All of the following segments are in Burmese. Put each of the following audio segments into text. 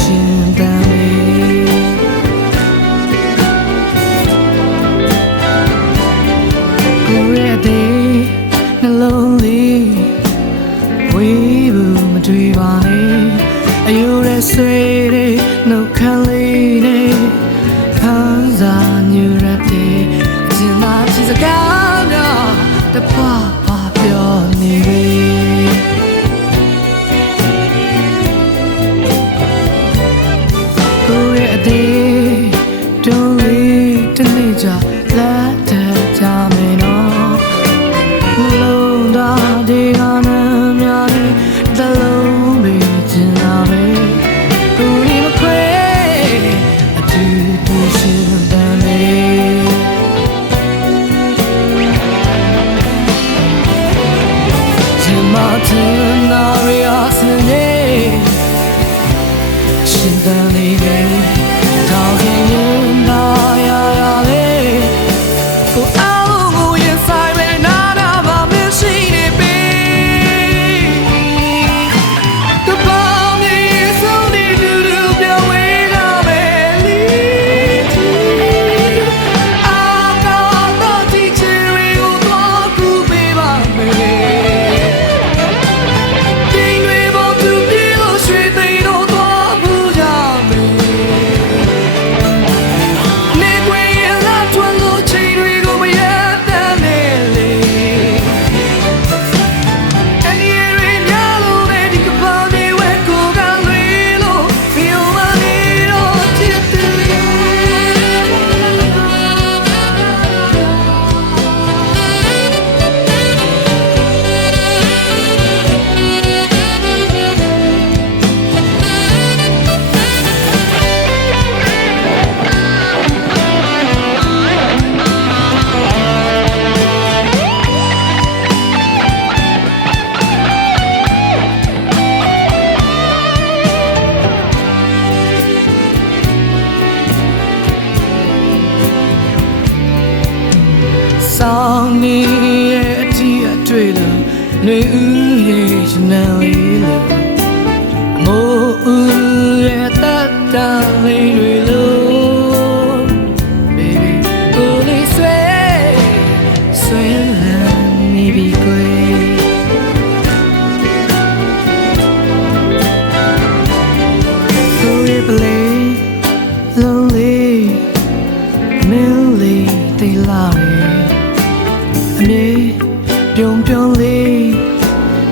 ရှင်တန်လေကိုရဲ့တဲ့နှလုံးလေးဝေးဘူးမတွေ့ပါနဲ့အယူရဲ့ဆွေတဲ့နှုတ်ခမ်းလေးနဲ့ခန်းစားညူရတဲ့ကျင်နာချစ်စကားများတပွားပါပြောနေပြီကိုရဲ့အသေးတုံးလေးတနေ့ကြာလက်ထပ်ကြမယ်နော်လုံးသားဒီကနေ့များနဲ့တလုံးပြီးကျင်လာမယ်ကိုရီမခွဲအတူတူရှင်တန်လေမထင်နာရစနေရှင်တန်လေးပဲတောင်းရင်နာရရလေကိုအားလုံးကိုရင်ဆိုင်မဲ့နာနာပါမရှိနေပြီကပောင်းမြေဆုံးနေတူတူပြောင်းဝေးလာမယ်လီအာကတော့ဒီချီရီကိုတော့ကူပေးပါမယ်ဆောင်းနေရဲ့အထီးအတွေ့လို့နှွေဦးရဲ့ရှင်နယ်လေးလို့မိုးဦးရဲ့တတ်တန်လေးတွေလို့ baby ကိုလေးဆွဲလန်းနေပြီကွယ်ကိုရဲ့ပလေးလုံးလေးမင်းလေးတိတ်လာပြုံပြုံလေး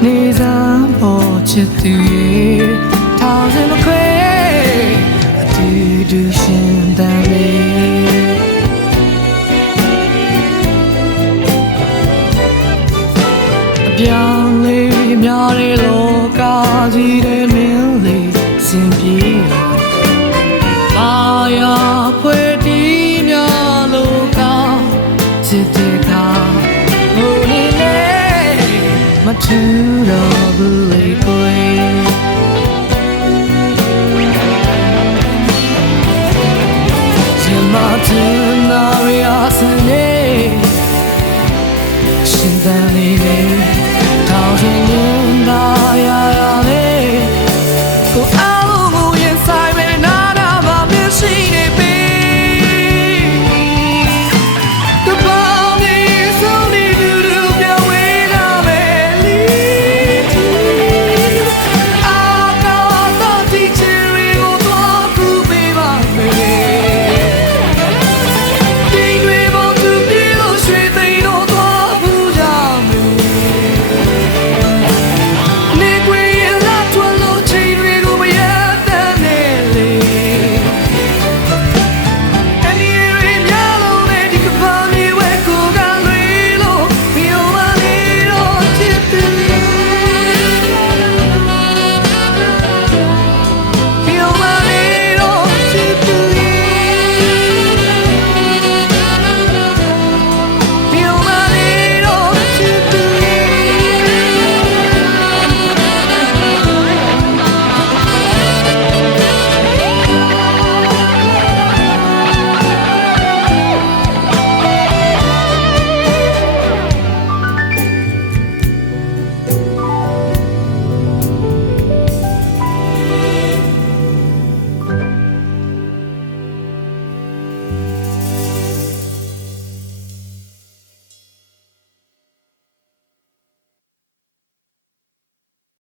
နေစားပေါ်ချစ်သူရဲ့ထောင်စင်မခွဲအတူတူရှင်တန်လေးအပြောင်းလေးများတဲ့လောကကြီးတဲ့မင်းလေးစင်ပြေလာမာယာဖွယ်တီးများလောကချစ်တဲ့ခါမထူတော့ဘူးလေကိုယ်